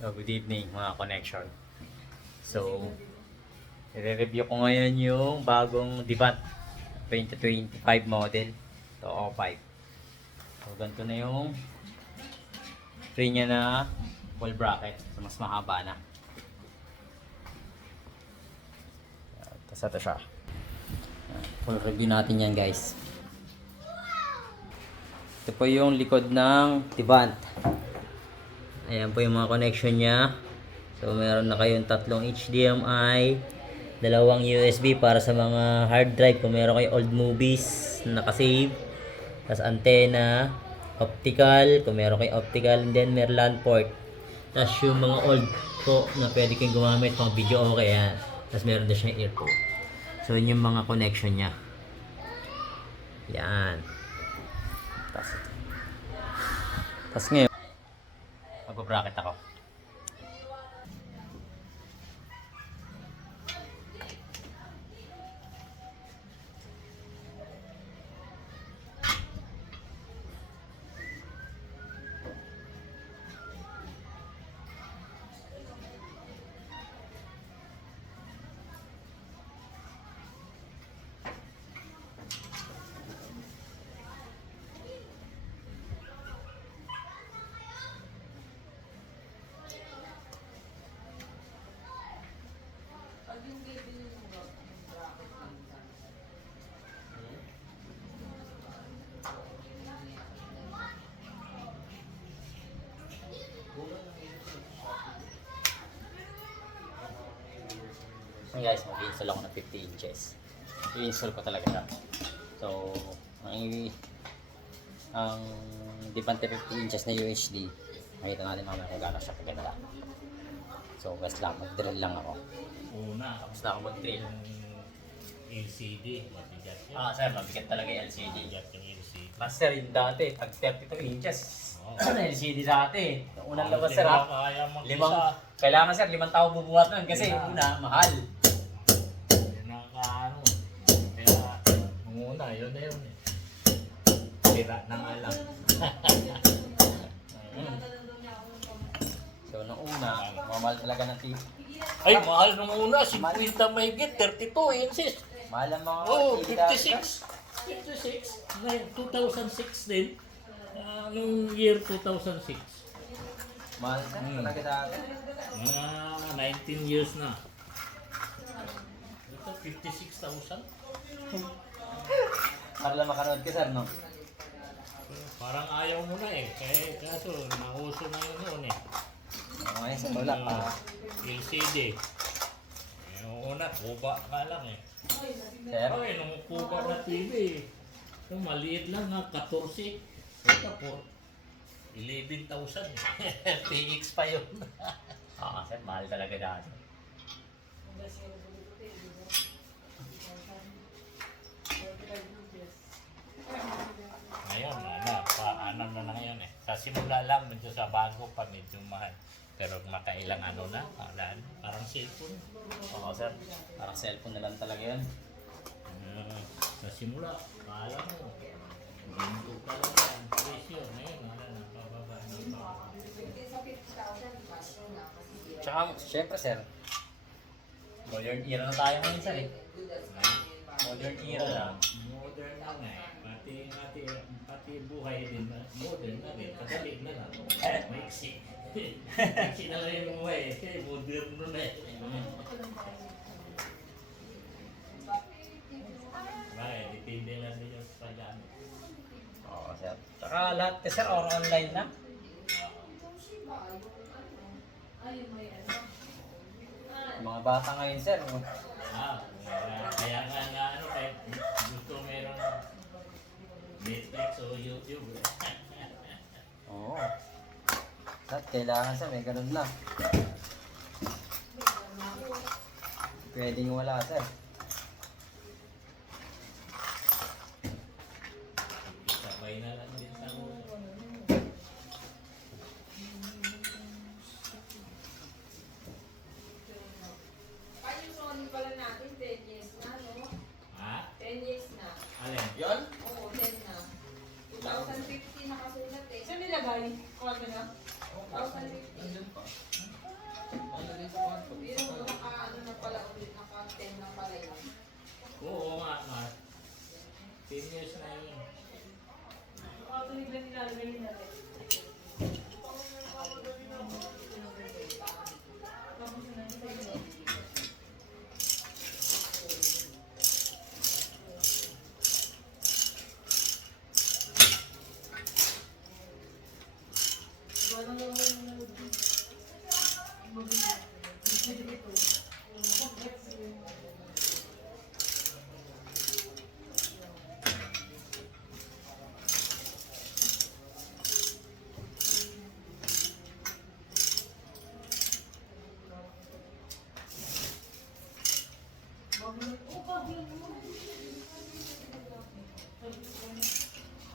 Good evening mga connection. So, i-review ko ngayon yung bagong Devant 2025 model to O5. So, ganito na yung free niya na wall bracket. So, mas mahaba na. Tapos ito siya. Full review natin yan, guys. Ito po yung likod ng Devant. Ayan po yung mga connection niya. So meron na kayong tatlong HDMI, dalawang USB para sa mga hard drive kung meron kayong old movies na nakasave. Tapos antenna, optical kung meron kayong optical, and then meron LAN port. Tapos yung mga old po na pwede kayong gumamit pang video okay yan. Tapos meron din siyang earphone. So yun yung mga connection niya. Yan. Tapos ngayon mag-bracket ako. So guys, mag-install ako ng 50 inches. I-install ko talaga siya. So, ang Devant 50 inches na UHD, makita natin mamaya kung gano'n siya kaganda. So guys lang, mag-drill lang ako. Tapos na ako mag-drill. LCD, mabigat yan. Sir, mabigat talaga yung LCD. Mabigat yung LCD. Master, yung dati, tag 32 inches. LCD dati. Yung unang labas, sir, Kaya mag-isa. kailangan sir, 5 tao bubuhat nun kasi yung una, mahal. Ano. Kaya, nung una, yun na yun eh. Sira na nga lang. So, nung una, mahal talaga ng TV. Ay, mahal nung una. 50 mahigit, 32 inches. Mahal ang mga Oh, TV 56. 56. Ngayon, 2006 din. Nung year 2006. Mahal sir, talaga dati. Mga 19 years na. Ito, 56,000. Para lang makanood ka sir, no? Parang ayaw mo na eh. Kaso, nauso na yun noon eh. Ngayon sa tulak pa. LCD. Yung una, kuba ka lang eh. Sir? Ay, nung kuba na TV, yung maliit lang nga, 14. Ito po, 11,000. PX pa yun. Sir, mahal talaga dati. Ngayon, paano na ngayon eh. Sa simula lang, medyo sa bago pa, medyo mahal. Pero makailang parang cellphone. Sir, parang cellphone na lang talaga yun. Sa simula, kala mo, ginto pa lang ang presyo. Ngayon, nakababa na. Tsaka, syempre sir, modern era na tayo ngayon sir eh. Modern era na. Modern na nga eh. Pati buhay din na modern na rin. Kadali na lang. Maiksi. Maiksi na lang yung buhay eh. Kaya modern nun eh. Bakit? Depende lang din yung paggamit. Sir. Tsaka lahat sir, online na. Mga bata ngayon sir, Kaya gusto meron Netflix o YouTube. oo. Lahat kailangan sir, may ganun lang. Pwedeng wala sir. Sabay na lang din sa uso. Pala natin, 10 years na, no? Ha? 10 years na. Alin? Yun? Oo, 10 na. 2015 nakasulat eh. Saan nilagay? Kuha mo na? 2015. 10 years na yun. Ako nila nilalagay yun natin. Tapos na yun sa'yo. Wala na ako yung nalagay.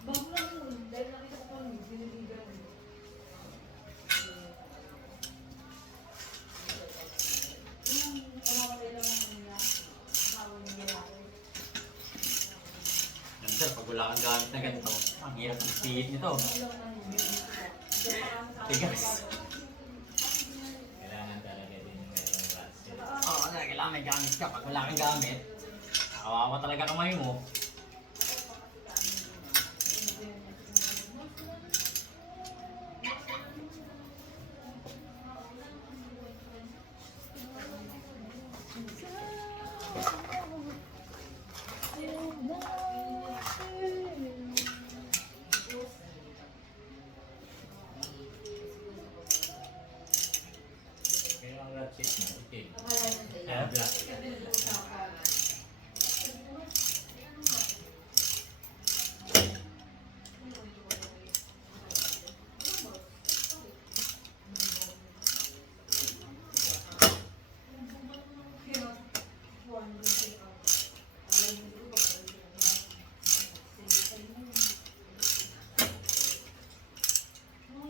Bago lang yun, dahil nakita ko kung biniligan. Yung kamamatay lang ako nila, bawal yung lalaki. Yan sir, pag wala kang gamit na ganito, ang hirap ng pihit nito. Tigas. Kailangan talaga din yung mayroong ratchet. Oo, kailangan may gamit ka. Pag wala kang gamit, kawawa talaga kamay mo. Kaya ang ratchet mo, okay. Yeah. Black.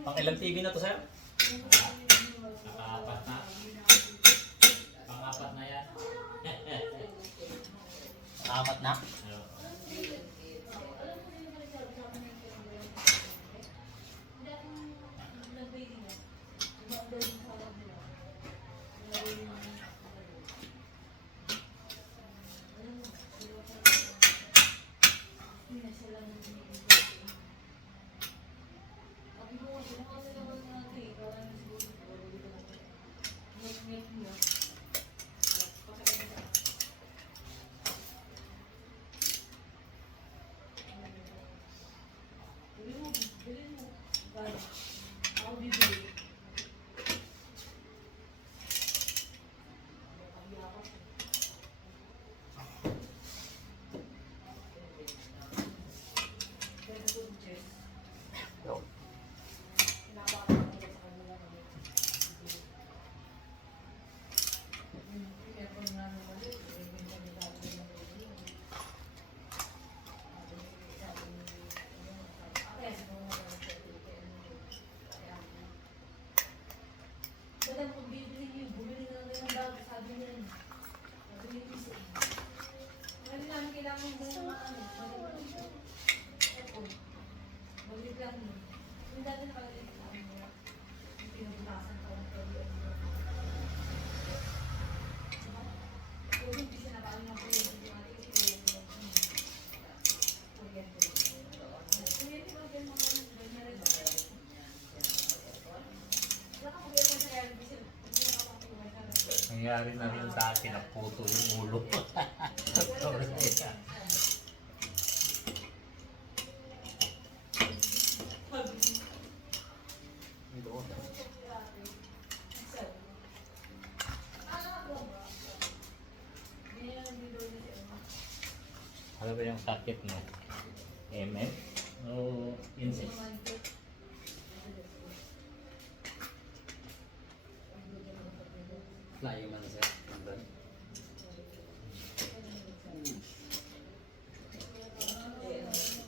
Pang ilang TV na to sir? Naka-apat na. Pang-apat na yan. Apat na? Oo. Ako bibili. Madam, kung bibili niyo, bumili na lang ng bago, sabi niya rin. Sabi niya rin siya. Ngayon namin kailangan mo ng mga ano, mag-lit lang yun. Yung dati nakalagay sa amin mo, yung pinabutasan ka ng pwede. Kung hindi siya nakaano ng kuryente, yung ating kuryente. Kuryente. Kuryente ba din mga ganyan rin ba? Nangyari na rin sa akin, naputo yung ulo. Ano ba yung sakit mo? MM? O insect? Flyer man sir. Nandun.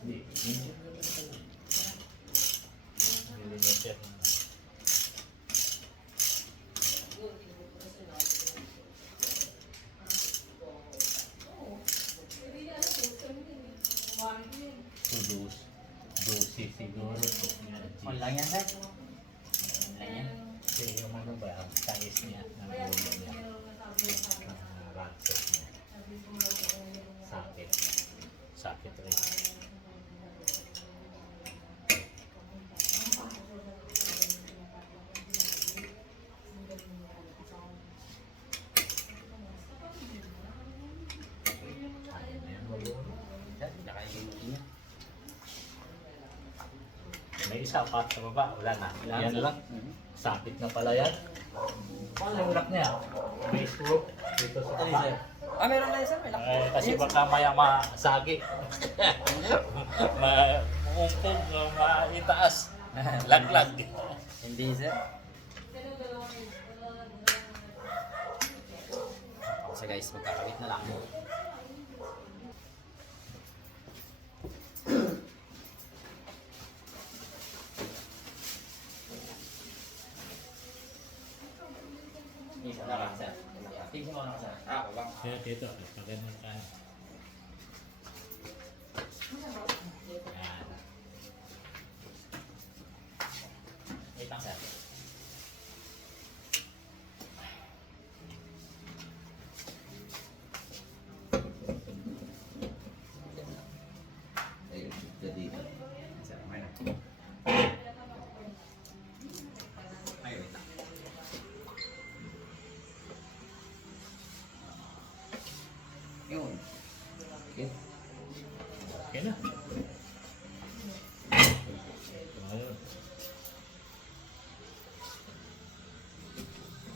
Hindi. Nililigyan. Dosi siguro to. On lang yan sir. On lang yan. Kasi yung ano ba, ang size niya, ng ulo niya, ratchet niya. Sakit. Sakit rin. isa pa sa baba, wala na. Yan lang. Sakit na pala yan. Paano yung lock niya? May screw dito sa baba. Meron na isa, may Kasi baka maya masagi. Maumpog, maitaas. Laglag. Hindi sir. So guys, magkakabit na lang. Isa na lang sir. Tingin mo na ka sir. Ako lang. Kaya dito, pagano ka. Yan. Wait lang sir. Ayun, jadi. Sir, may na. Ay, wait lang. Yun. Okay. Okay na. Ayun.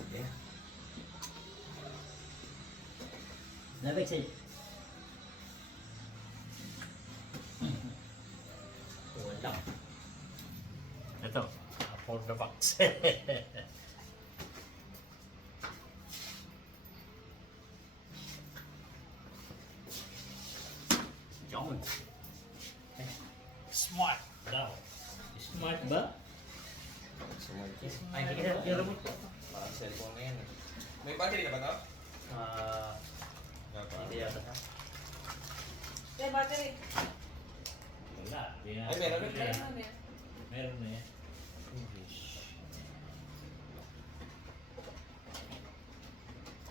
Okay. Nabig sir. Wala. Ito, for the box. John. Smart daw. Smart ba? Ay, hindi ka yung remote ko. Parang cellphone na yan eh. May battery na ba ito? Hindi yata ha. battery. Wala. Di na- Ay, meron rin. Meron. Ano yan? Meron na yan.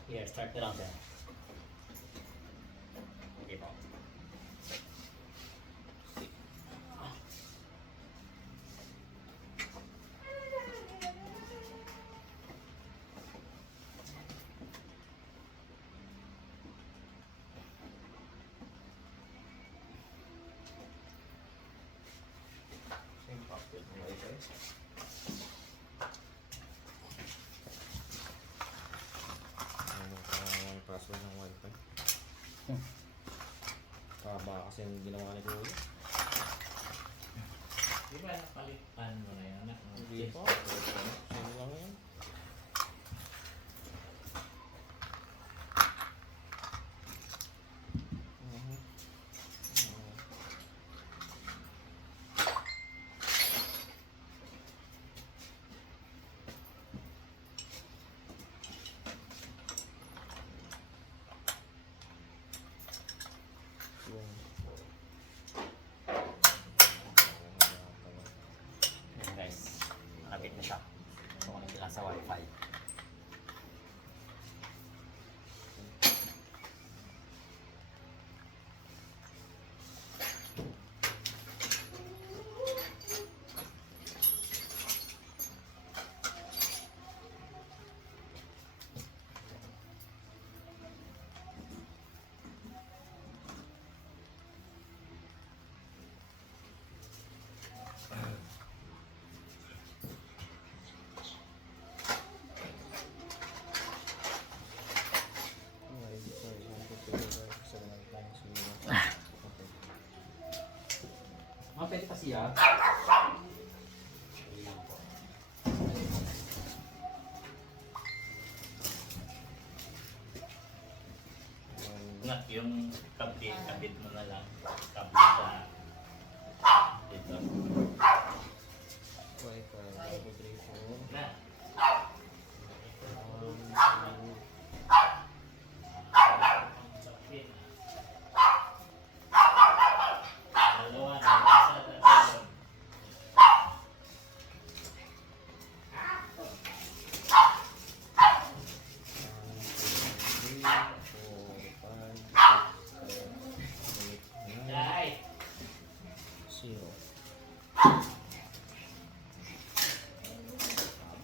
Here, start na lang sir. Okay po. Same password ng wifi. Ano pa ang password ng wifi? Taba kasi yung ginawa ni Kuya. Di ba napalitan mo na yan? Anak? Hindi pa. Same lang yan. Ayan guys, nakabit na siya. Connect lang sa wifi. Pwede pa siya. Nga, yung kabit mo na lang. Kabit sa dito. Wifi, double 3, 4. Na. Kabit. Dalawa na. Isa na doon. Dai.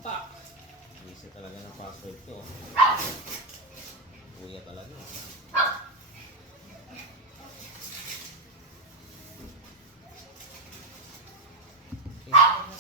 Apa? Isa talaga ng password ko. Kuya talaga. Okay.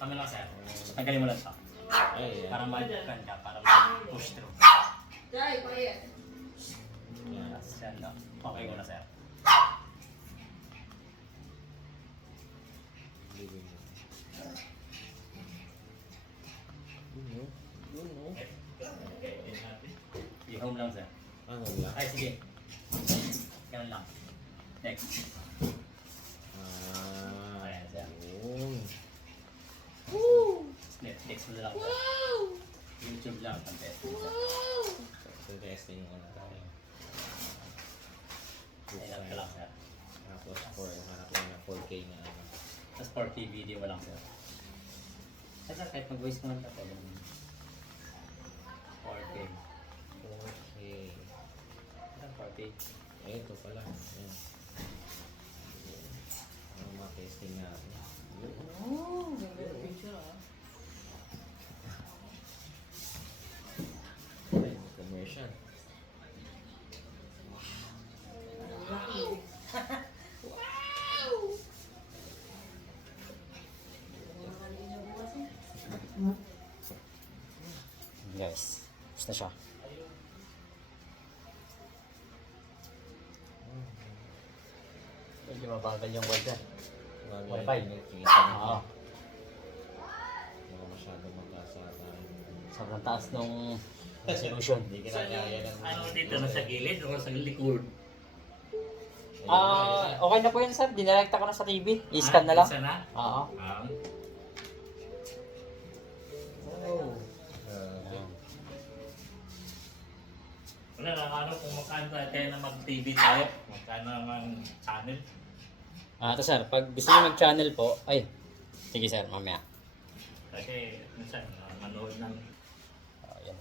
Kami lang sir. Tanggalin mo lang ito. Ay, yan. Para mag-kan ka, para mag-push through. Jai, quiet. Yes, yan no. Okay ko na sir. Living room. Yun, no? I-home lang sir. Ano lang? Ay, sige. Ganun lang. Next. Ayan, sir. Yun. Netflix mo na lang. YouTube lang. Pang-testing sir. So, testing muna tayo. Ayan ka lang sir. Tapos, hanap lang ng 4K na ano. Tapos 4K video mo lang sir. Ay sir, kahit mag-voice mo lang ito. 4K. 4K. Sir, 4K. Eh, ito pala. Ayan. Ano ma-testing natin? Yun. Oh, ganda yung picture ah. Ay, commercial. Guys, tapos na siya. Medyo mabagal yung wifi. Wi-Fi. Oo. Hindi ko masyado magkasama. Sobrang taas nung resolution. Hindi kinakaya ng... Ano dito na sa gilid o sa likod? Okay na po yun sir. Dinirekta ko na sa TV. I-scan na lang. Isa na? Oo. Oh. Wala lang ano kung magkano tayo na mag-TV tayo. Magkano naman channel. Ito sir, pag gusto niyo mag-channel po, ay, sige sir, mamaya. Kasi minsan manood ng Yan.